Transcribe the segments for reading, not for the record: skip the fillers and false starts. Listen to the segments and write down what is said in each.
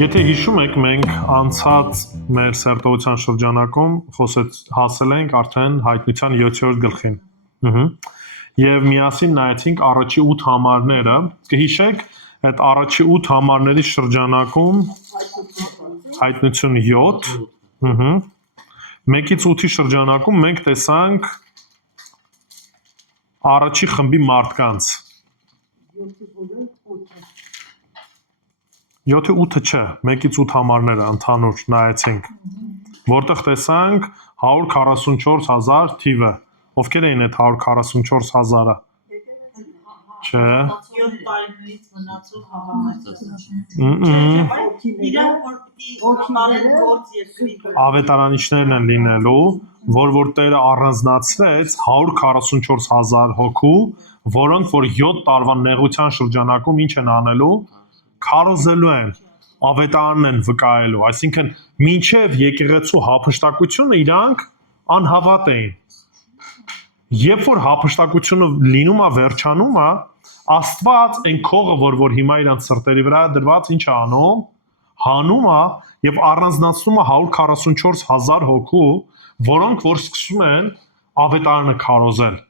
Եթե հիշում եք, մենք անցած մեր սերտողության շրջանակում հասել ենք արդեն հայտնության 7-րդ գլխին։ Եվ միասին նայեցինք առաջի 8 համարները, կհիշեք, այդ առաջի 8 համարների շրջանակում հայտնություն 7, 1-ից 8-ի շրջանակում մենք տեսանք առաջի խմբի մարդկանց։ 7-ը 8-ը չէ, 1-ից 8 համարները ընդհանուր նայեցինք, որտեղ տեսանք 144,000 թիվը, ովքեր էին այդ 144,000-ը, չէ, 7 տարիներից մնացող հավամաստ ավետարանիչներն են լինելու, որ Տերը առանձնացրեց 144,000 հոգու, որոնք որ 7 տարվա նեղության շրջանակում ինչ են անելու, քարոզելու են, ավետարանն են վկայելու, այսինքն մինչև եկեղեցու հափշտակությունը իրանք անհավատ էին։ Երբ որ հափշտակությունը լինում է վերջանում է, Աստված այն քողը, որ հիմա իրանց սրտերի վրա դրված, ինչ է անում, հանում է եւ առանձնացնում է 144,000 հոգու, որոնք որ սկսում են ավետարանը քարոզել,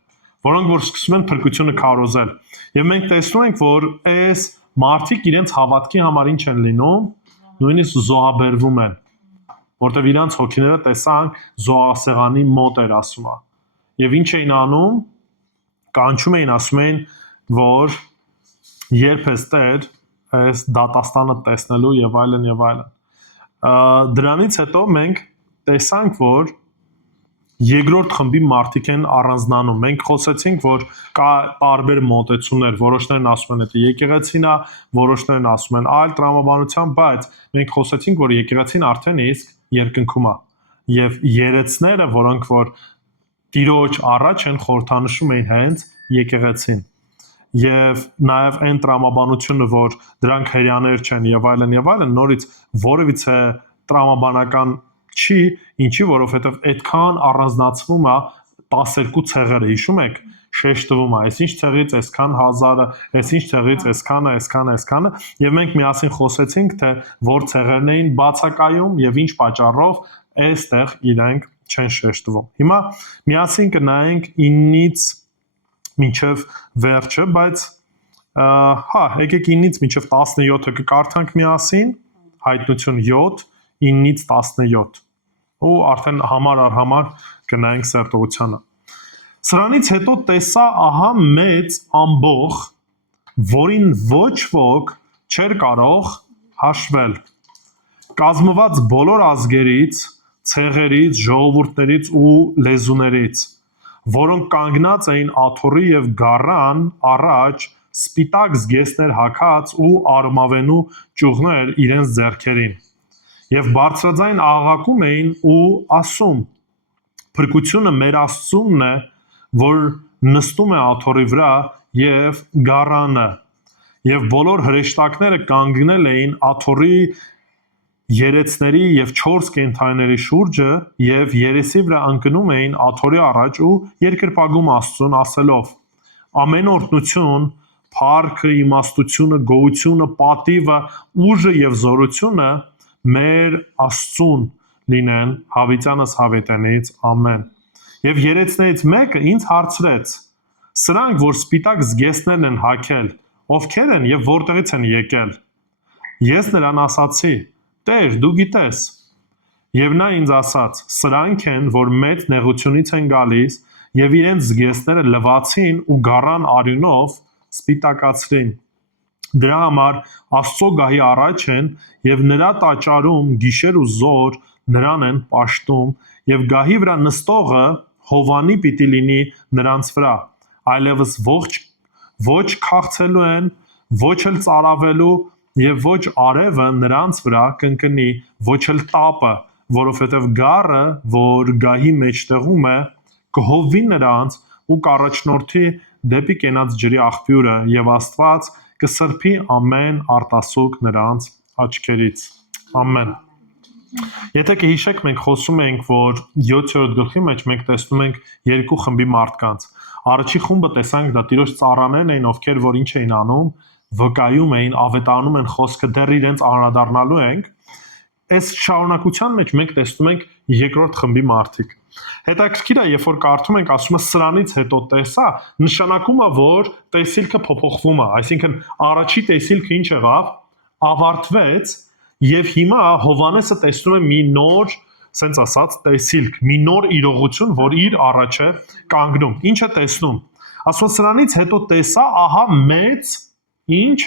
որոնք որ սկսում են փրկությունը քարոզել։ Եվ մենք տեսնում ենք, որ այս մարդիկ իրենց հավատքի համար ինչ են լինում, նույնիսկ զոհաբերվում են, որտեղ իրանց հոգիները տեսան զոհասեղանի մոտ էր ասում է։ Եվ ինչ էին անում, կանչում էին, ասում էին, որ երբ ես Տեր, այս դատաստանը տեսնելու եւ այլն եւ այլն։ Դրանից հետո մենք տեսանք, որ երկրորդ խմբի մարդիկ են առանձնանում։ Մենք խոսեցինք, որ կա տարբեր մոտեցումներ, որոշներն ասում են, դա եկեղեցին է, որոշներն ասում են այլ տրամաբանության, բայց մենք խոսեցինք, որ եկեղեցին արդեն իսկ երկնքում է։ Եվ երեցները, որոնք որ Տիրոջ առաջ են, խորհրդանշում էին հենց եկեղեցին։ Եվ նաև այն տրամաբանությունը, որ դրանք հрьяաներ չեն եւ այլն, նորից որևիցե տրամաբանական չի, ինչի, որովհետեւ այդքան առանձնացվում է 12 ցեղերը, հիշում եք, շեշտվում է, այսինչ ցեղից այսքան հազարը, այսինչ ցեղից այսքանը, եւ մենք միասին խոսեցինք, թե որ ցեղերն էին բացակայում եւ ինչ պատճառով այստեղ իրենք չեն շեշտվում։ Հիմա միասին կնայենք 9-ից մինչև վերջը, բայց եկեք 9-ից մինչև 17-ը կկարդանք միասին, հայտնություն 7, 9-ից 17, ու արդեն համար առ համար կնայենք սերտողությանը։ Սրանից հետո տեսա ահա մեծ ամբոխ, որին ոչ ոք չէր կարող հաշվել, կազմված բոլոր ազգերից, ցեղերից, ժողովուրդներից ու լեզուներից, որոնք կանգնած էին աթոռի եւ գառան առաջ, սպիտակ զգեստներ հագած ու արմավենու ճյուղներ իրենց ձեռքերին, եւ բարձրաձայն աղաղակում էին ու ասում. Փրկությունը մեր Աստծունն է, որ նստում է աթոռի վրա եւ գառանը, եւ բոլոր հրեշտակները կանգնել էին աթոռի երեցների եւ 4 կենդանիների շուրջը եւ երեսի վրա ընկնում էին աթոռի առաջ ու երկրպագում Աստծուն ասելով. Ամեն օրհնություն, փառքը, իմաստությունը, գոհությունը, պատիվը, ուժը եւ զորությունը մեր Աստծուն լինեն հավիտյանս հավիտենից, ամեն։ Եվ երեցներից մեկը ինձ հարցրեց. սրանք, որ սպիտակ զգեստներն են հագել, ովքեր են եւ որտեղից են եկել։ Ես նրան ասացի. Տեր, դու գիտես։ Եվ նա ինձ ասաց. սրանք են, որ մեծ նեղությունից են գալիս եւ իրենց զգեստները լվացին ու գառան արյունով սպիտակացրին։ Դրա համար Աստծո գահի առաջ են եւ նրա տաճարում գիշեր ու զոր նրան են պաշտում եւ գահի վրա նստողը Հովանի պիտի լինի նրանց վրա, այլևս ոչ քաղցելու են, ոչ էլ ծարավելու եւ ոչ արևը նրանց վրա կընկնի, ոչ էլ տապը, որովհետեւ գառը, որ գահի մեջտեղում է, կհովվի նրանց ու կառաջնորդի դեպի կենաց ջրի աղբյուրը եւ Աստված կսրբի ամեն արտասուք նրանց աչքերից։ Ամեն։ Եթե կհիշեք, մենք խոսում ենք, որ 7-րդ գլխի մեջ մենք տեսնում ենք երկու խմբի մարդկանց։ Առաջի խումբը տեսանք դա Տիրոջ ծառաներն էին, ովքեր որ ինչ էին անում, վկայում էին, ավետարանում են խոսքը դեռ իրենց անդրադառնալու ենք, այս շարունակության մեջ մենք տեսնում ենք երկրորդ խմբի մարդիկ։ Հետաքրքիր է, երբ որ կարդում ենք, ասում է սրանից հետո տեսա, նշանակում է, որ տեսիլքը փոփոխվում է, այսինքն առաջի տեսիլքը ինչ եղավ, ավարտվեց եւ հիմա Հովհաննեսը տեսնում է մի նոր, ասենց ասած, տեսիլք, մի նոր իրողություն, որ իր առաջ է կանգնում։ Ինչ է տեսնում։ Ասում է սրանից հետո տեսա, ահա մեծ ինչ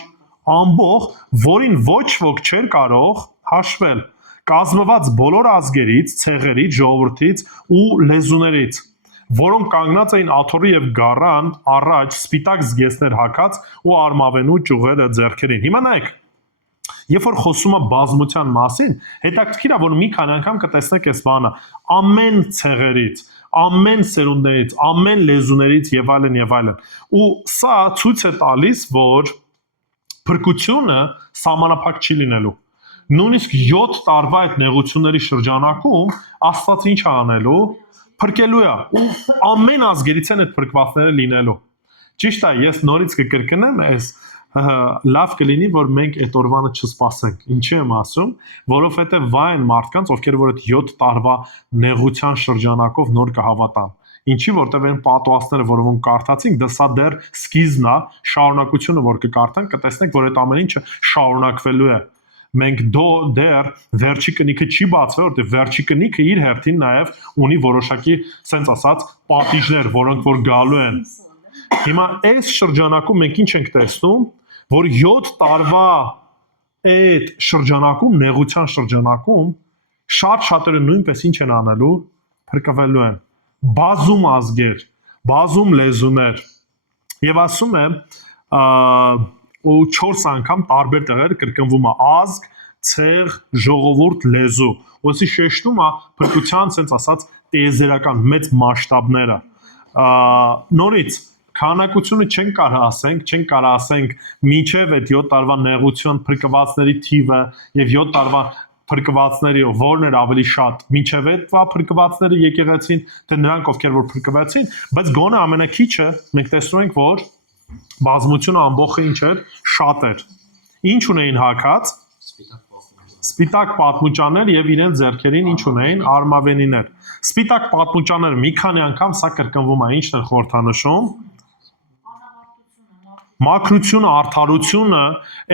ամբող, որին ոչ ոք չէր կարող հաշվել, կազմված բոլոր ազգերից, ցեղերից, ժողովրդից ու լեզուներից, որոնք կանգնած էին աթոռի եւ գառան առաջ սպիտակ զգեստներ հագած ու արմավենու ճյուղերը ձեռքերին։ Հիմա նայեք, երբ որ խոսում է բազմության մասին, հետաքրքիր է, որ մի քանի անգամ կտեսնեք այս բանը, ամեն ցեղերից, ամեն սերունդներից, ամեն լեզուներից եւ այլն եւ այլն։ Ու սա ցույց է տալիս, որ փրկությունը սահմանափակ չի լինելու։ Նույնիսկ 7 տարվա այդ նեղությունների շրջանակում Աստված ինչ է անելու, փրկելու է ու ամեն ազգերից են այդ փրկվածները լինելու։ Ճիշտ է, ես նորից կկրկնեմ, այս լավ կլինի, որ մենք այդ օրվանը չսպասենք։ Ինչի եմ ասում, որովհետև վայ են մարդկանց, ովքեր որ այդ 7 տարվա նեղության շրջանակով նոր կհավատան։ Ինչի, որտեղ այն պատվաստները, որ ոնք կարդացինք, դա սա դեռ սկիզբն է, շարունակությունը, որ կկարդան, կտեսնենք, որ այդ ամեն ինչը շարունակվելու է։ Մենք դեռ վերջի կնիքը չի բացվել, որտեղ վերջի կնիքը իր հերթին նաև ունի որոշակի, ասենց ասած, պատիժներ, որոնք որ գալու են։ Հիմա այս շրջանակում մենք ինչ ենք տեսնում, որ 7 տարվա այդ շրջանակում, նեղության շրջանակում, շատ-շատերը նույնպես ինչ են անելու, փրկվելու են։ Բազում ազգեր, բազում լեզուներ։ Եվ ասում է, ու 4 անգամ տարբեր տեղեր կրկնվում է ազգ, ցեղ, ժողովուրդ, լեզու։ Ոսի շեշտում է փրկության, ասենց ասած, տիեզերական մեծ մասշտաբները։ Նորից քանակությունը չենք կարող ասենք մինչև այդ 7 տարվա նեղություն փրկվածների թիվը եւ 7 տարվա փրկվածների որն էր ավելի շատ մինչև այդ փրկվածները եկեղեցին թե նրանք ովքեր որ փրկվեցին, բայց գոնե ամենակիչը մենք տեսնում ենք, որ բազմությունը ամբողջը ինչ էր, շատ էր։ Ինչ ունեին հակած սպիտակ պատմուճաներ եւ իրենց ձեռքերին ինչ ունեին արմավենիներ։ Սպիտակ պատմուճաները մի քանի անգամ սա կրկնվում է, ինչն է խորհրդանշում։ Մաքրությունը, արդարությունը,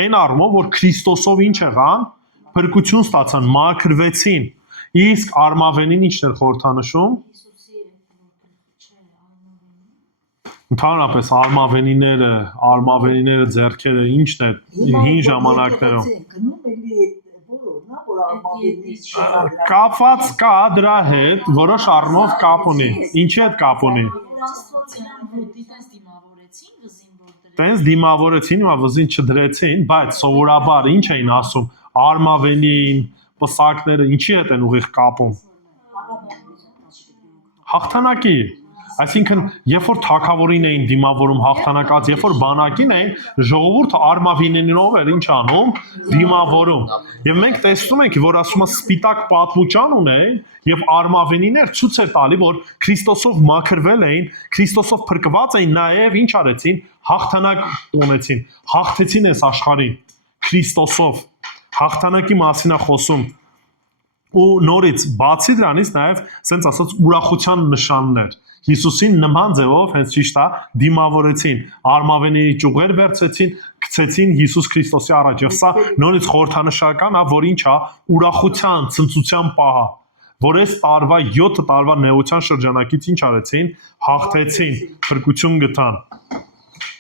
այն առումով, որ Քրիստոսով ինչ եղան, փրկություն ստացան, մաքրվեցին։ Իսկ արմավենին ինչն է խորհրդանշում։ Ընդհանրապես արմավենիները, ձեռքերը ինչն է հին ժամանակներում։ Կապված կա դրա հետ, որոշ առումով կապ ունի։ Ինչի հետ կապ ունի։ Տենց դիմավորեցին, հիմա վզին չդրեցին, բայց սովորաբար ինչ էին ասում, արմավենին, պսակները, ինչի հետ են ուղիղ կապում։ Հաղթանակի։ Այսինքն, երբ որ թագավորին էին դիմավորում հաղթանակած, երբ որ բանակին էին, ժողովուրդը արմավենիներով էր ինչ անում, դիմավորում։ Եվ մենք տեսնում ենք, որ ասում է սպիտակ պատմուճան ունեին եւ արմավենիներ ցույց է տալի, որ Քրիստոսով մաքրվել էին, Քրիստոսով փրկված էին, նաեւ ինչ արեցին, հաղթանակ ունեցին, հաղթեցին այս աշխարհին Քրիստոսով։ Հաղթանակի մասին է խոսում։ Ու նորից բացի դրանից նաեւ ասենց ասած ուրախության նշաններ Հիսուսին նման ձևով հենց ճիշտ է դիմավորեցին, արմավենի ճյուղեր վերցեցին, գցեցին Հիսուս Քրիստոսի առաջ։ Եվ սա նորից խորհրդանշական է, որ ինչ է ուրախության, ցնծության պահ է, որ այս տարվա 7 տարվա նեղության շրջանակից ինչ արեցին, հաղթեցին, փրկություն գտան։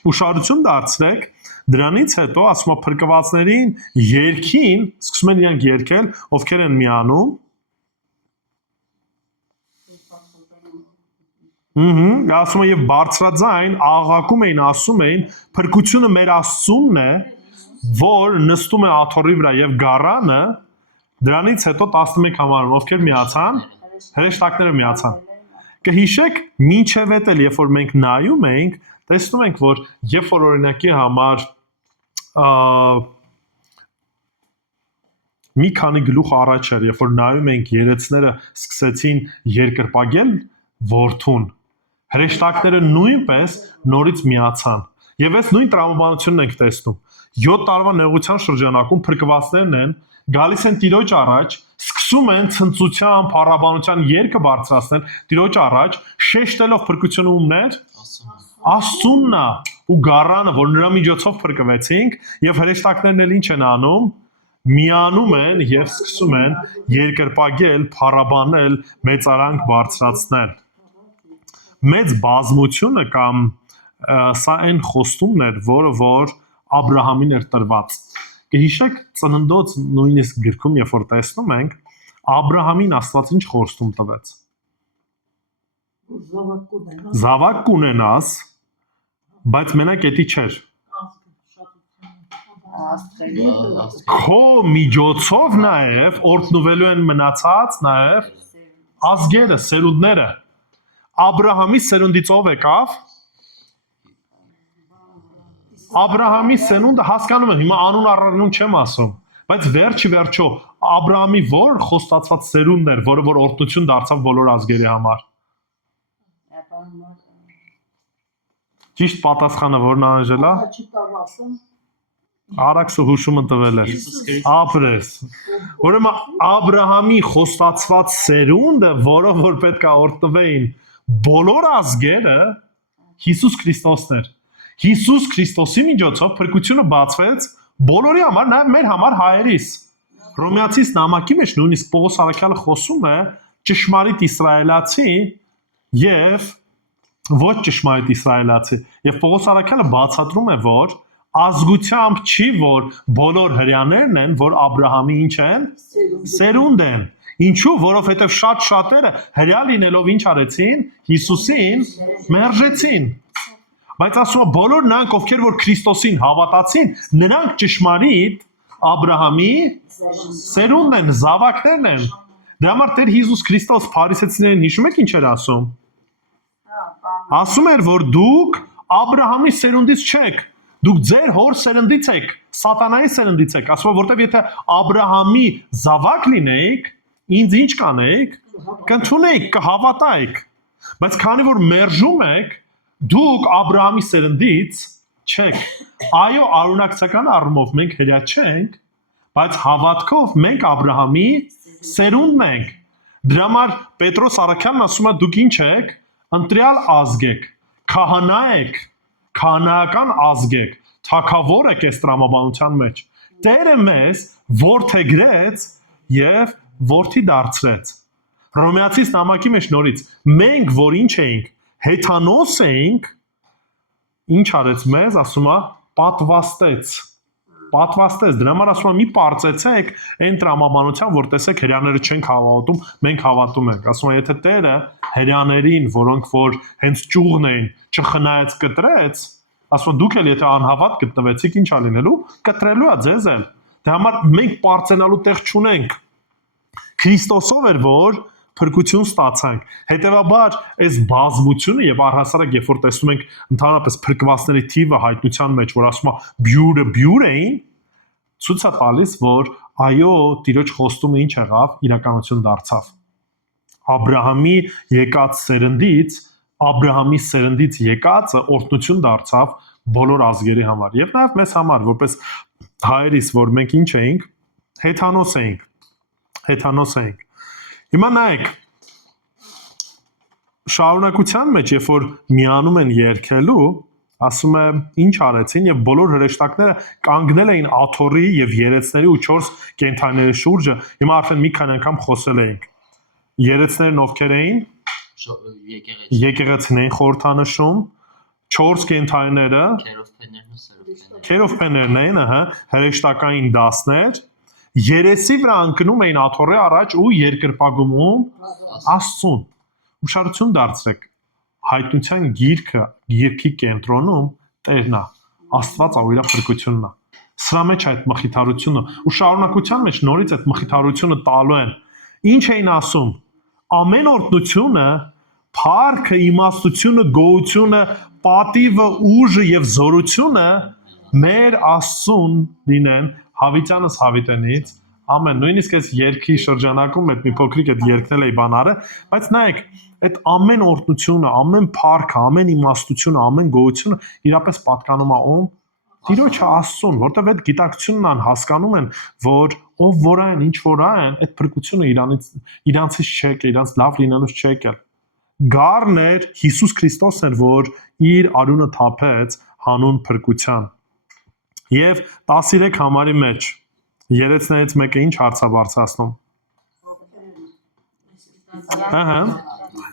Ուշադրություն դարձրեք, դրանից հետո ասում է փրկվածներին երգին, սկսում են իրանք երգել, ովքեր են միանում։ Ասում է եւ բարձրաձայն աղաղակում էին, ասում էին, փրկությունը մեր Աստծունն է, որ նստում է աթոռի վրա եւ գառանը, դրանից հետո 11 համարում, ովքեր միացան, հրեշտակները միացան։ Կհիշեք, մինչև էդ էլ երբ որ մենք նայում էինք, տեսնում ենք, որ երբ որ օրինակի համար մի քանի գլուխ առաջ էր, երբ որ նայում էինք երեցները սկսեցին երկրպագել որդուն, հրեշտակները նույնպես նորից միացան։ Եվ այս նույն տրամաբանությունն ենք տեսնում։ 7 տարվա նեղության շրջանակում փրկվածներն են գալիս են Տիրոջ առաջ, սկսում են ցնծության, փառաբանության երգը բարձրացնել Տիրոջ առաջ, շեշտելով փրկությունը ումներ Աստծունն է ու գառանը, որ նրա միջոցով փրկվեցինք, եւ հրեշտակներն էլ ինչ են անում, միանում են եւ սկսում են երկրպագել, փառաբանել, մեծարանք բարձրացնել։ Մեծ բազմությունը կամ սա այն խոստումն էր, որը որ Աբրահամին էր տրված։ Կհիշեք ծննդոց նույնիսկ գրքում, երբ որ տեսնում ենք, Աբրահամին Աստված ինչ խոստում տվեց։ Զավակ կունենաս, բայց մենակ էդի չէր։ Քո միջոցով նաև օրտնվելու են մնացած նաև ազգերը, սերունդները։ Աբրահամի սերունդից ով եկավ։ Աբրահամի սերունդը հասկանում եմ, հիմա անուն առնուն չեմ ասում, բայց վերջի վերջո Աբրահամի որ խոստացված սերունդն էր, որը որ օրհնություն դարձավ բոլոր ազգերի համար։ Ճիշտ պատասխանը որն է Անժելա։ Արաքսը հուշումը տվել էր։ Ապրես։ Ուրեմն Աբրահամի խոստացված սերունդը, որով որ պետք է օրհնվեին բոլոր ազգերը, Հիսուս Քրիստոսն էր։ Հիսուս Քրիստոսի միջոցով փրկությունը բացվեց բոլորի համար, նաև մեր համար հայերիս։ Հռոմեացիս նամակի մեջ նույնիսկ Պողոս առաքյալը խոսում է ճշմարիտ իսրայելացի եւ ոչ ճշմարիտ իսրայելացի։ Եվ Պողոս առաքյալը բացատրում է, որ ազգությամբ չի, որ բոլոր հրյաներն են, որ Աբրահամի ինչ են, սերունդ են։ Ինչու, որովհետև շատ շատերը հրյա լինելով ինչ արեցին, Հիսուսին մերժեցին։ Բայց ասում է բոլոր նրանք, ովքեր որ Քրիստոսին հավատացին, նրանք ճշմարիտ Աբրահամի սերունդն են, զավակներն են։ Դրա համար Տեր Հիսուս Քրիստոս փարիսեցիներին հիշում եք ինչ էր ասում։ Ասում էր, որ դուք Աբրահամի սերունդից չեք, դուք ձեր հոր սերնդից եք, սատանայի սերնդից եք։ Ասում է, որտեվ եթե Աբրահամի զավակ լինեիք, ինձ ինչ կանեիք, կընդունեիք, կհավատայիք։ Բայց քանի որ մերժում եք, դուք Աբրահամի սերնդից չեք։ Այո, արունակցական առումով մենք հրյա չենք, բայց հավատքով մենք Աբրահամի սերունդն ենք։ Դրա համար Պետրոս առաքյալն ասում է դուք ինչ եք, ընտրյալ ազգ եք, քահանա եք, քահանայական ազգ եք, թագավոր եք այս տրամաբանության մեջ։ Տերը մեզ որդեգրեց եւ որդի դարձրեց։ Հռոմեացիս նամակի մեջ նորից մենք որ ինչ էինք, հեթանոս էինք, ինչ արեց մեզ, ասում է, պատվաստեց։ Դրա համար ասում է մի պարծեցեք այն տրամաբանության, որ տեսեք հրյաները չենք հավատում, մենք հավատում ենք։ Ասում է, եթե Տերը հրյաներին, որոնք որ հենց ճուղն էին, չխնայեց կտրեց, ասում է դուք էլ եթե անհավատ գտնվեցիք, ինչ ա լինելու, կտրելու է ձեզ էլ։ Դրա համար մենք պարծենալու տեղ չունենք։ Քրիստոսով էր, որ փրկություն ստացանք։ Հետևաբար այս բազմությունը եւ առհասարակ երբ որ տեսնում ենք ընդհանրապես փրկվածների թիվը հայտնության մեջ, որ ասում է բյուր էին, ցույց է տալիս, որ այո, Տիրոջ խոստումը ինչ եղավ, իրականություն դարձավ։ Աբրահամի սերնդից եկածը օրհնություն դարձավ բոլոր ազգերի համար եւ նաեւ մեզ համար, որպես հայերիս, որ մենք ինչ էինք, հեթանոս էինք։ Հիմա նայեք, շարունակության մեջ, երբ որ միանում են երգելու, ասում է ինչ արեցին եւ բոլոր հրեշտակները կանգնել էին աթոռի եւ երեցների ու 4 կենդանիների շուրջը։ Հիմա արդեն մի քանի անգամ խոսել էինք։ Երեցներն ովքեր էին, եկեղեցին էին խորհրդանշում, 4 կենդանիները քերովբեներն էին, հրեշտակային դասներ, երեսի վրա ընկնում էին աթոռի առաջ ու երկրպագում Աստծուն։ Ուշադրություն դարձրեք, հայտնության գիրքի կենտրոնում Տերն է, Աստված իր փրկությունն է։ Սրա մեջ այդ մխիթարությունը ու շարունակության մեջ նորից այդ մխիթարությունը տալու են։ Ինչ էին ասում։ Ամեն օրհնությունը, փառքը, իմաստությունը, գոհությունը, պատիվը, ուժը եւ զորությունը մեր Աստծուն լինեն Հավիտյանս հավիտենից, ամեն նույնիսկ այս երկի շրջանակում այդ մի փոքրիկ այդ երկնել էի բանարը, բայց նայեք, այդ ամեն օրհնությունը, ամեն փառքը, ամեն իմաստությունը, ամեն գոհությունը իրապես պատկանում է ում Տիրոջը Աստծուն, որտեղ այդ գիտակցությունն ան հասկանում են, որ ով որ այն, ինչ որ այն, այդ փրկությունը իրանցից չեկել, իրանց լավ լինելուց չեկել։ Գառներ Հիսուս Քրիստոսն էր, որ իր արունը թափեց հանուն փրկության։ Եվ 13 համարի մեջ երեցներից մեկը ինչ հարց է բարձրացնում։ Ահա։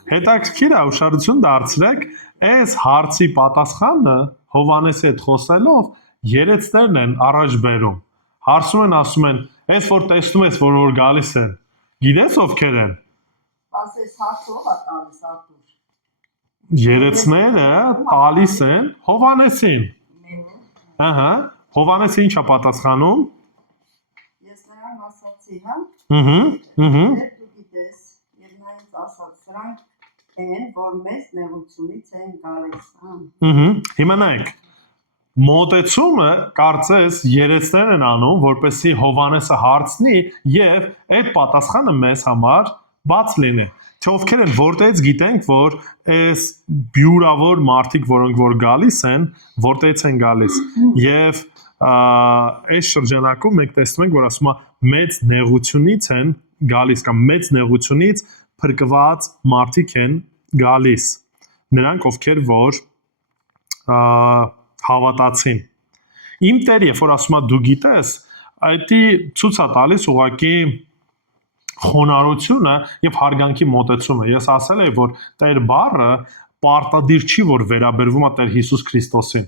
Հետաքրքիր է ուշադրություն դարձրեք, այս հարցի պատասխանը Հովանեսի հետ խոսելով երեցներն են առաջ բերում։ Հարցում են, ասում են, այս որ տեսնում ես, որ գալիս են։ Գիտես ովքեր են։ Ասես հացով է տալիս ատուր։ Երեցները տալիս են Հովանեսին։ Ահա, Հովանեսը ինչ է պատասխանում։ Ես նրան ասացի, հա։ Ահա։ Դու գիտես, եւ նա ինձ ասաց, սրանք են, որ մեծ նեղությունից են գալիս, հա։ Հիմա նայեք, մոտեցումը կարծես երեցներ են անում, որպեսզի Հովանեսը հարցնի եւ այդ պատասխանը մեզ համար բաց լինի։ Թե ովքեր են, որտեղից գիտենք, որ այս բյուրավոր մարդիկ, որոնք որ գալիս են, որտեղից են գալիս։ Եվ այս շրջանակում մենք տեսնում ենք, որ ասում է մեծ նեղությունից են գալիս կամ մեծ նեղությունից փրկված մարդիկ են գալիս։ Նրանք ովքեր որ հավատացին։ Իմ Տեր, երբ որ ասում է դու գիտես, այդի ցույց է տալիս ուղղակի խոնարհությունը եւ հարգանքի մոտեցումը։ Ես ասել եմ, որ Տեր բառը պարտադիր չի, որ վերաբերվում է Տեր Հիսուս Քրիստոսին։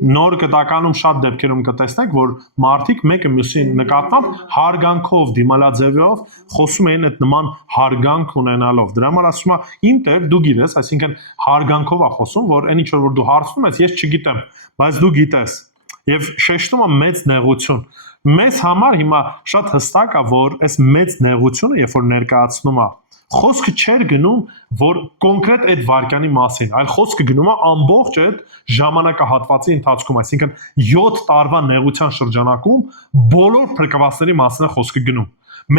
Նոր գտականում շատ դեպքերում կտեսնեք, որ մարդիկ մեկը մյուսին նկատմամբ հարգանքով, դիմալաձևով խոսում են այդ նման հարգանք ունենալով։ Դրա համար ասում է իմ Տեր դու գիտես, այսինքն հարգանքով է խոսում, որ այն ինչ որ դու հարցնում ես, ես չգիտեմ, բայց դու գիտես։ Եվ շեշտում է մեծ նեղություն։ Մեզ համար հիմա շատ հստակ է, որ այս մեծ նեղությունը, երբ որ ներկայացնում է, խոսքը չէր գնում, որ կոնկրետ այդ վարքյանի մասին, այլ խոսքը գնում է ամբողջ այդ ժամանակահատվածի ընթացքում, այսինքն 7 տարվա նեղության շրջանակում բոլոր փրկվածների մասին է խոսքը գնում։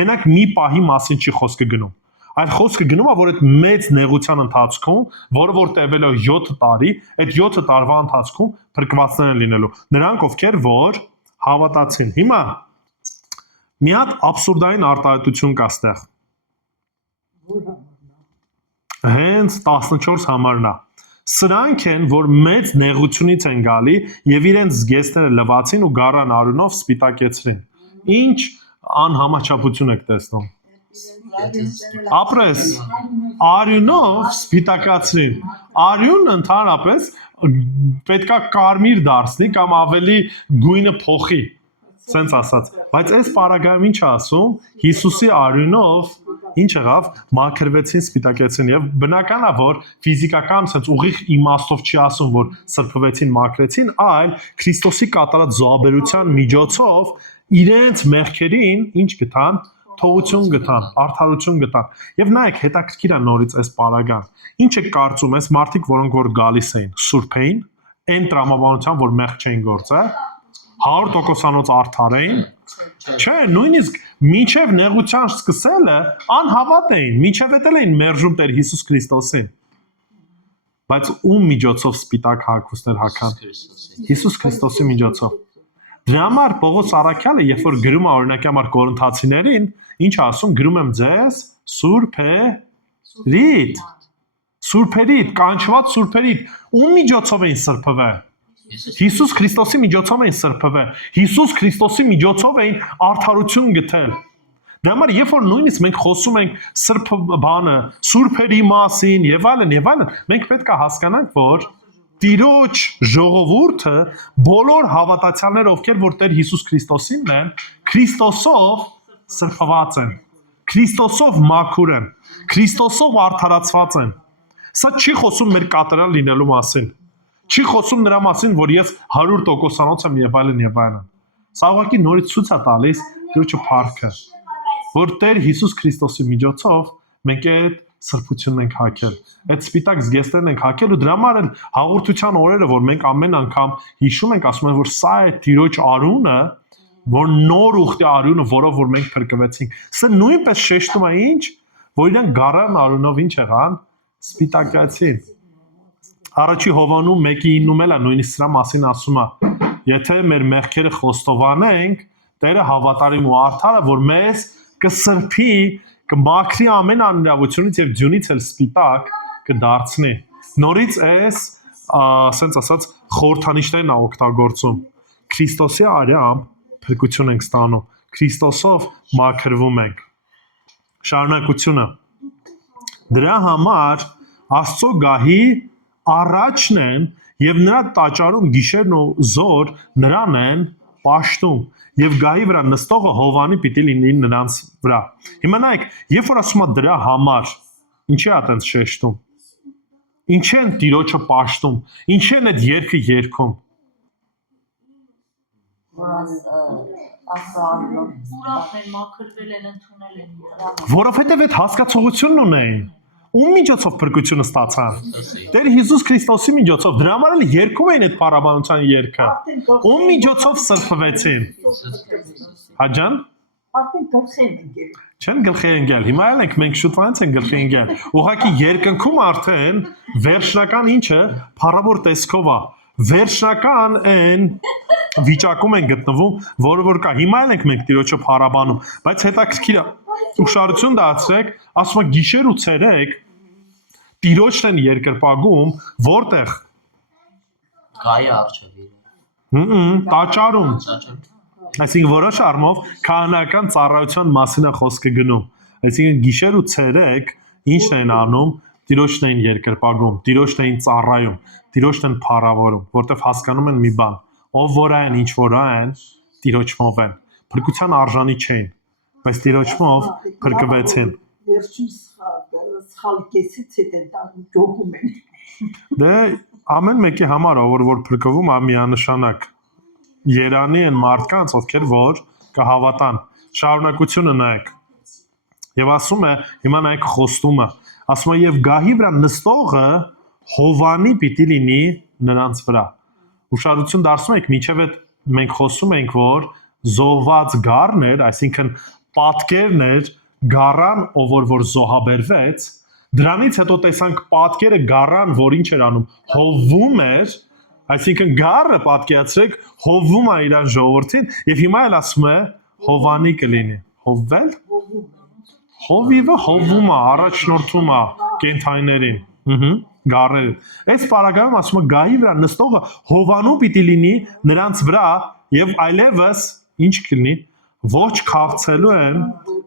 Մենակ մի պահի մասին չի խոսքը գնում, այլ խոսքը գնում է, որ այդ մեծ նեղության ընթացքում, որը որ տևել է 7 տարի, այդ 7 տարվա ընթացքում փրկվածներ են լինելու։ Նրանք ովքեր որ հավատացին։ Հիմա մի հատ աբսուրդային արտահայտություն կա ստեղ։ Հենց 14 համարն է։ Սրանք են, որ մեծ նեղությունից են գալի եւ իրենց զգեստները լվացին ու գառան արյունով սպիտակեցրին։ Ինչ անհամաչափություն եք տեսնում։ Ապրես արյունով սպիտակացրին։ Արյունը ընդհանրապես պետքա կարմիր դարձնի կամ ավելի գույնը փոխի, սենց ասած։ Բայց այս պարագայում ինչ ասում, Հիսուսի արյունով ինչ եղավ, մաքրվեցին, սպիտակեցին եւ բնական է, որ ֆիզիկական sense ուղիղ իմաստով չի ասում, որ սրբվեցին, մաքրեցին, այլ Քրիստոսի կատարած զոհաբերության միջոցով իրենց մեղքերին ինչ գտան, թողություն գտան, արդարություն գտան։ Եւ նայեք, հետաքրքիր է նորից այս պարագան։ Ինչ է կարծում ես մարդիկ, որոնք որ գալիս էին, սուրբ էին, այն տրամաբանությամբ, որ մեղք չէին գործել, 100%-անոց արդար էին, չէ, նույնիսկ մինչև նեղության սկսելը անհավատ էին, մինչև էտել էին մերժում Տեր Հիսուս Քրիստոսին։ Բայց ում միջոցով սպիտակ հագուստներ հագան։ Հիսուս Քրիստոսի միջոցով։ Դրա համար Պողոս Առաքյալը, երբ որ գրում է օրինակի համար Կորինթացիներին, ինչ ասում, գրում եմ ձեզ սուրբերիտ, սուրբերիտ, կանչված սուրբերիտ, ում միջոցով էին սրբվել։ Հիսուս Քրիստոսի միջոցով էին սրբվել։ Հիսուս Քրիստոսի միջոցով էին արդարություն գտել։ Դրա համար երբ որ նույնիսկ մենք խոսում ենք սրբ բանը, սուրբերի մասին եւ այլն, մենք պետք է հասկանանք, որ Տիրոջ ժողովուրդը բոլոր հավատացյալները, ովքեր որ Տեր Հիսուս Քրիստոսինն են, Քրիստոսով սրբված են, Քրիստոսով մաքուր են, Քրիստոսով արդարացված են։ Սա չի խոսում մեր կատարյալ լինելու մասին։ Չի խոսում նրա մասին, որ ես 100%-անոց եմ եւ այլն։ Սա ուղղակի նորից ցույց է տալիս Տիրոջը փառքը, որ Տեր Հիսուս Քրիստոսի միջոցով մենք այդ սրբությունն ենք հագել, այդ սպիտակ զգեստներն ենք հագել ու դրա համար էլ հաղորդության օրերը, որ մենք ամեն անգամ հիշում ենք, ասում են, որ սա է Տիրոջ արունը, որ նոր ուխտի արյունը, որով որ մենք փրկվեցինք։ Սա նույնպես շեշտում է ինչ, որ իրեն գարան արյունով ինչ եղան, սպիտակացին։ Առաջի Հովանում 1:9-ում էլ է նույնիսկ սրա մասին ասում է. եթե մեր մեղքերը խոստովանենք, Տերը հավատարիմ ու արդար է, որ մեզ կսրբի, կմաքրի ամեն անիրավությունից եւ ձյունից էլ սպիտակ կդարձնի։ Նորից էս ասենց ասած խորհրդանիշներն է օգտագործում։ Քրիստոսի արյամբ փրկություն ենք ստանում։ Քրիստոսով մաքրվում ենք։ Շարունակությունը։ Դրա համար Աստծո գահի առաջն են եւ նրա տաճարում գիշերն ու զոր նրան են պաշտում եւ գահի վրա նստողը Հովանի պիտի լինի նրանց վրա։ Հիմա նայեք, երբ որ ասում է դրա համար, ինչի է այդպես շեշտում։ Ինչ են Տիրոջը պաշտում, ինչ են այդ երգը երգում։ Ուրախ են, մաքրվել են, ընդունել են իրար։ Որովհետև այդ հասկացողությունն ունեին։ Ում միջոցով փրկությունը ստացան։ Տեր Հիսուս Քրիստոսի միջոցով։ Դրա համար էլ երգում էին այդ փառաբանության երգը։ Ում միջոցով սրբվեցին։ Հաջան։ Արդեն գլխի են ընկել։ Չեն գլխի ընկել։ Հիմա էլ ենք մենք շուտվանց են գլխի ընկել։ Ուղղակի երկնքում արդեն վերջնական ինչը փառավոր տեսքով է։ Վերջնական այն վիճակում են գտնվում, որը որ կա։ Հիմա էլ ենք մենք Տիրոջը փառաբանում, բայց հետաքրքիր է ուշադրություն դարձրեք, ասում է գիշեր ու ցերեկ Տիրոջն են երկրպագում, որտեղ Գայի արջևի։ տաճարում։ Այսինքն որոշ առումով քահանական ծառայության մասին է խոսքը գնում։ Այսինքն գիշեր ու ցերեկ ինչն են անում, Տիրոջն են երկրպագում, Տիրոջն են ծառայում, Տիրոջն են փառավորում, որտեղ հասկանում են մի բան, ով որ այն, ինչ որ այն, Տիրոջմով են։ Փրկության արժանի չէին, բայց Տիրոջմով փրկվեցին։ Վերջին սխալ կեսից հետ են ջոկում են։ Դե ամեն մեկի համար ով որ փրկվում է միանշանակ։ Երանի են մարդկանց, ովքեր որ կհավատան։ Շարունակությունը նայեք։ Եվ ասում է, հիմա նայեք խոստումը, ասում է եւ գահի վրա նստողը Հովանի պիտի լինի նրանց վրա։ Ուշադրություն դարձնում եք, մինչև այդ մենք խոսում ենք, որ զոհված գառներ, այսինքն պատկերներ գառան, ով որ զոհաբերվեց, դրանից հետո տեսանք պատկերը գառան, որ ինչ էր անում, հովվում էր, այսինքն գառը պատկերացրեք, հովվում է իրան ժողովրդին, եւ հիմա էլ ասում է Հովանի կլինի։ Հովվել։ Հովիվը հովվում է, առաջնորդում է կենթանիներին։ Գառերը։ Այս պարագայում ասում է գահի վրա նստողը Հովանու պիտի լինի նրանց վրա եւ այլևս ինչ կլինի, ոչ քաղցելու են,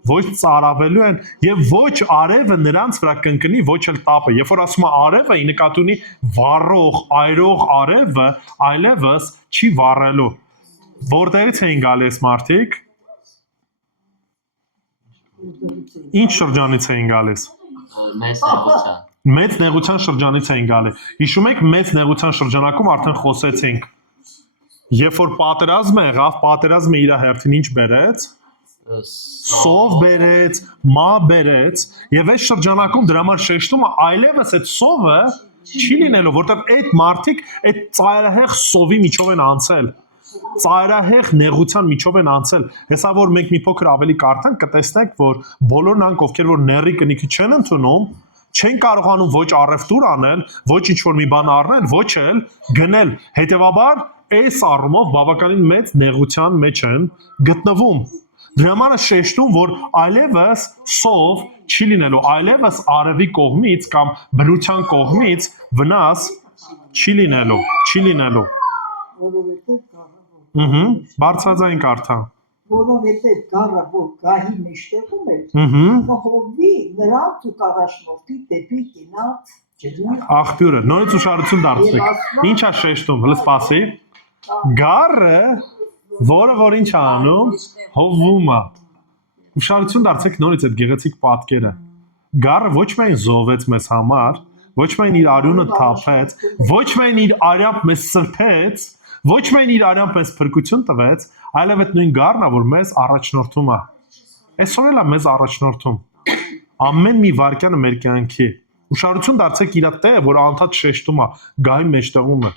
ոչ ծարավելու են եւ ոչ արևը նրանց վրա կընկնի, ոչ էլ տապը։ Երբ որ ասում է արևը, ի նկատի ունի վառող, այրող արևը, այլևս չի վառելու։ Որտեղից էին գալիս մարդիկ։ Ինչ շրջանից էին գալիս։ Մեծ նեղության։ Մեծ նեղության շրջանից էին գալի։ Հիշում եք, մեծ նեղության շրջանակում արդեն խոսեցինք։ Երբ որ պատերազմը եղավ, պատերազմը իր հերթին ինչ բերեց։ Սով բերեց, մա բերեց, եւ այս շրջանակում դրա համար շեշտում է այլևս այդ սովը չի լինելու, որտեղ այդ մարդիկ այդ ծայրահեղ սովի միջով են անցել։ Ծայրահեղ նեղության միջով են անցել։ Հեսա որ մենք մի փոքր ավելի կարդանք, կտեսնենք, որ բոլորն անք, ովքեր որ ների կնիքը չեն ընդունում, չեն կարողանում ոչ առևտուր անել, ոչ ինչ-որ մի բան առնել, ոչ էլ գնել։ Հետևաբար, այս առումով բավականին մեծ նեղության մեջ են գտնվում։ Դրա համար է շեշտում, որ այլևս սով չի լինելու, այլևս արևի կողմից կամ բնության կողմից վնաս չի լինելու։ Բարձրաձայն կարդա։ Որովհետև գառը, որ գահի մեջտեղում էր, կհովվի նրանց ու կառաջնորդի դեպի կենաց ջրի Աղբյուրը, նորից ուշադրություն դարձրեք։ Ինչ է շեշտում, հələ սպասի։ Գառը, որը որ ինչ է անում, հովվում է։ Ուշադրություն դարձրեք նորից այդ գեղեցիկ պատկերը։ Գառը ոչ միայն զոհվեց մեզ համար, ոչ միայն իր արյունը թափեց, ոչ միայն իր արյամբ մեզ սրբեց, ոչ միայն իր արյամբ մեզ փրկություն տվեց, այլև այդ նույն գառն է, որ մեզ առաջնորդում է։ Այսօր էլ է մեզ առաջնորդում։ Ամեն մի վայրկյանը մեր կյանքի։ Ուշադրություն դարձեք իր տեղը, որ անդադ շեշտում է, գահի մեջտեղում է։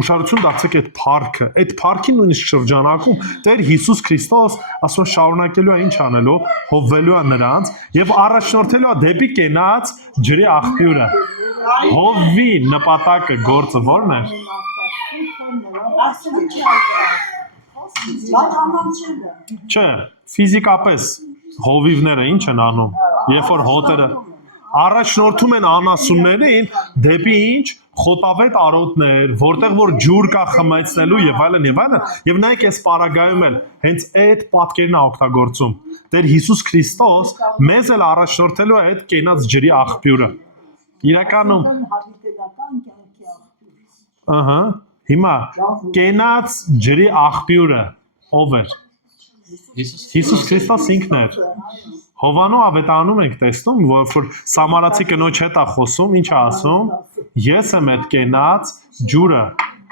Ուշադրություն դարձեք այդ փառքը, այդ փառքի նույնիսկ շրջանակում Տեր Հիսուս Քրիստոս ասում շարունակելու է ինչ անելու, հովվելու է նրանց եւ առաջնորդելու է դեպի կենաց ջրի աղբյուրը։ Հովվի նպատակը գործը ո՞րն է։ Չէ, ֆիզիկապես հովիվները ինչ են անում, երբ որ հոտերը առաջնորդում են անասուններին դեպի ինչ խոտավետ արոտներ, որտեղ որ ջուր կա խմեցնելու եւ այլն, եւ նայեք այս պարագայում էլ հենց այդ պատկերն է օգտագործում։ Տեր Հիսուս Քրիստոս մեզ էլ առաջնորդելու է այդ կենաց ջրի աղբյուրը։ Իրականում ահա, հիմա կենաց ջրի աղբյուրը ով էր։ Հիսուս Քրիստոս ինքն էր։ Հովանու ավետարանում ենք տեսնում, որ սամարացի կնոջ հետ է խոսում, ինչ է ասում. Ես եմ այդ կենաց ջուրը,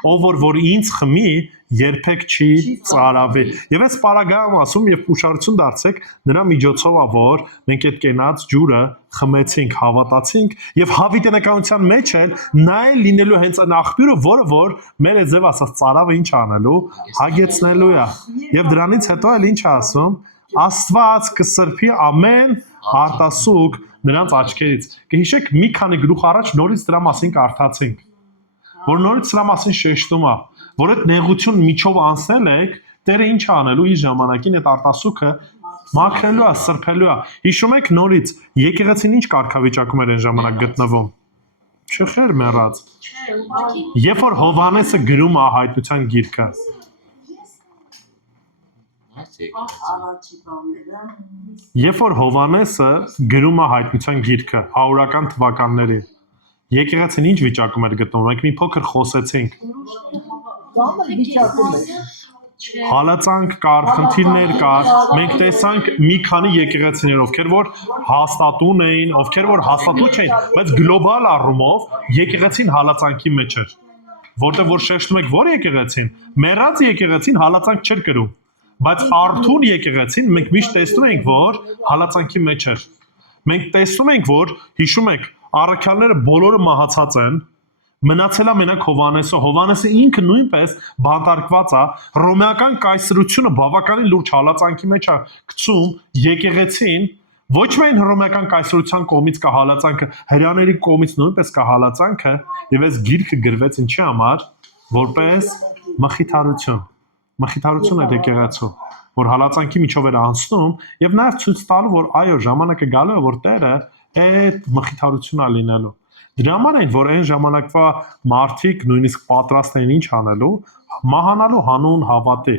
ով որ ինձ խմի, երբեք չի ծարավի։ Եվ այս պարագայում ասում եւ ուշադրություն դարձեք, նրա միջոցով է որ մենք այդ կենաց ջուրը խմեցինք, հավատացինք եւ հավիտենականության մեջ էլ նա է լինելու հենց այն աղբյուրը, որը որ մեր ձև ասած ծարավը ինչ անելու, հագեցնելու է։ Եվ դրանից հետո էլ ինչ է ասում. Աստված կսրբի ամեն արտասուք նրանց աչքերից։ Կհիշեք մի քանի գլուխ առաջ նորից դրա մասին կարդացինք, որ նորից դրա մասին շեշտում է, որ այդ նեղություն միջով անցնել եք, Տերը ինչ անելու իր ժամանակին այդ արտասուքը մաքրելու է, սրբելու է։ Հիշում եք նորից եկեղեցին ինչ կարգավիճակում էր այն ժամանակ գտնվում։ Չխեր մեռած։ Երբ որ Հովհաննեսը գրում է հայտնության գիրքը, երբ որ Հովհաննեսը գրում է հայտնության գիրքը 100-ական թվականների, եկեղեցին ինչ վիճակում էր գտնվում, մենք մի փոքր խոսեցինք։ Հալածանք կար, խնդիրներ կար, մենք տեսանք մի քանի եկեղեցիներ, ովքեր որ հաստատուն էին, ովքեր որ հաստատու չէին, բայց գլոբալ առումով եկեղեցին հալածանքի մեջ էր, որտեղ որ շեշտում եք որ եկեղեցին, մեռած եկեղեցին հալածանք չէր կրում, բայց արթուն եկեղեցին մենք միշտ տեսնում ենք, որ հալածանքի մեջ էր։ Մենք տեսնում ենք, որ հիշում եք, առաքյալները բոլորը մահացած են, մնացել է մենակ Հովհաննեսը, Հովհաննեսը ինքը նույնպես բանտարկված է, ռոմեական կայսրությունը բավականին լուրջ հալածանքի մեջ է գցում եկեղեցին, ոչ միայն ռոմեական կայսրության կողմից կա հալածանքը, հրեաների կողմից նույնպես կա հալածանքը, եւ այս գիրքը գրվեց ինչի համար, որպես մխիթարություն։ Մխիթարություն է եկեղեցու, որ հալածանքի միջով էր անցնում եւ նաեւ ցույց տալու, որ այո, ժամանակը գալու է, որ Տերը այդ մխիթարությունն է լինելու։ Դրա համար այն, որ այն ժամանակվա մարդիկ նույնիսկ պատրաստ են ինչ անելու, մահանալու հանուն հավատի։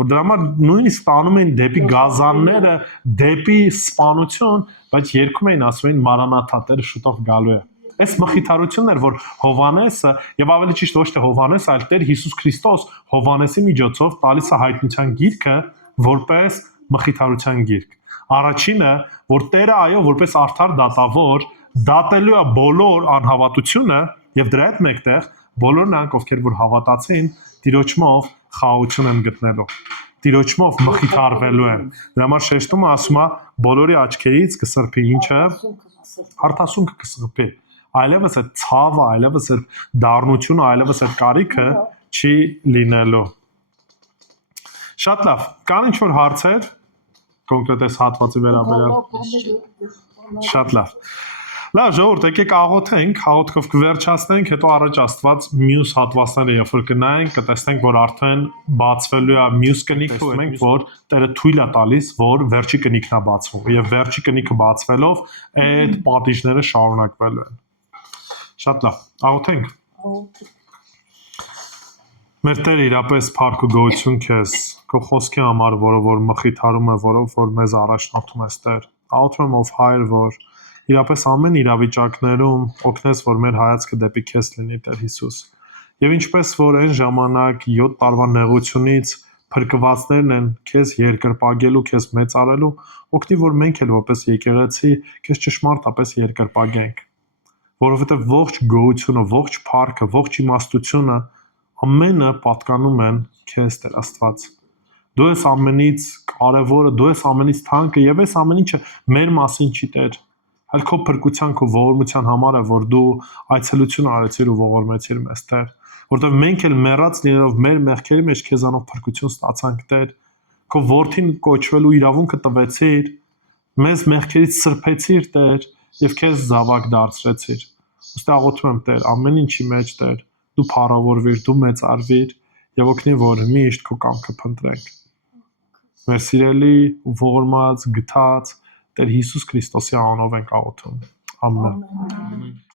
Որ դրա համար նույնիսկ տանում են դեպի գազանները, դեպի սպանություն, բայց երգում էին ասում են Մարանաթա, Տերը շուտով գալու է։ Այս մխիթարությունն էր, որ Հովհաննեսը եւ ավելի ճիշտ ոչ թե Հովհաննեսը, այլ Տեր Հիսուս Քրիստոս Հովհաննեսի միջոցով տալիս է հայտնության գիրքը որպես մխիթարության գիրք։ Առաջինը, որ Տերը այո, որպես արդար դատավոր դատելու է բոլոր անհավատությունը եւ դրա հետ մեկտեղ բոլոր նրանք, ովքեր որ հավատացին, Տիրոջմով խաղաղություն են գտնելու։ Տիրոջմով մխիթարվելու են։ Դրա համար շեշտումը ասում է բոլորի աչքերից կսրբի ինչը արտասունքը կսրբի։ Այլևս այդ ցավը, այլևս այդ դառնությունը, այլևս այդ կարիքը չի լինելու։ Շատ լավ, կան ինչ-որ հարցեր կոնկրետ այս հատվածի վերաբերյալ։ Շատ լավ։ Լավ, ժողովուրդ, եկեք աղոթենք, աղոթքով կվերջացնենք, հետո առաջ Աստված մյուս հատվածները երբ որ կնայենք, կտեսնենք, որ արդեն բացվելու է մյուս կնիքը, մենք որ Տերը թույլ է տալիս, որ վերջի կնիքն է բացվում, եւ վերջի կնիքը բացվելով այդ պատիժները շարունակվելու են։ Շատ լավ, աղոթենք։ Մեր Տեր իրապես փառք ու գոհություն քեզ, քո խոսքի համար, որով որ մխիթարում է, որով որ մեզ առաջնորդում ես Տեր։ Աղոթում եմ ով Հայր, որ իրապես ամեն իրավիճակներում օգնես, որ մեր հայացքը դեպի քեզ լինի, Տեր Հիսուս։ Եվ ինչպես որ այն ժամանակ 7 տարվա նեղությունից փրկվածներն են քեզ երկրպագելու, քեզ մեծարելու, օգնի, որ մենք էլ որպես եկեղեցի քեզ ճշմարտապես երկրպագենք։ Որովհետև ողջ գոհությունը, ողջ փառքը, ողջ իմաստությունը ամենը պատկանում են քեզ, Տեր Աստված։ Դու ես ամենից կարևորը, դու ես ամենից թանկը եւ այս ամեն ինչը մեր մասին չի, Տեր։ Այլ քո փրկության, քո ողորմության համար է, որ դու այցելություն արեցիր ու ողորմեցիր մեզ, Տեր, որտեղ մենք էլ մեռած լինելով մեր մեղքերի մեջ քեզանով փրկություն ստացանք Տեր, քո որդին կոչվելու իրավունքը տվեցիր, մեզ մեղքերից սրբեցիր Տեր եւ քեզ զավակ դարձրեցիր։ Ոստի աղոթում եմ Տեր, ամեն ինչի մեջ Տեր, դու փառավորվիր, դու մեծարվիր եւ օգնի, որ միշտ քո կամքը փնտրենք։ Մեր սիրելի ողորմած գթած Տեր Հիսուս Քրիստոսի անունով ենք աղոթում։ Ամեն։ Ամեն։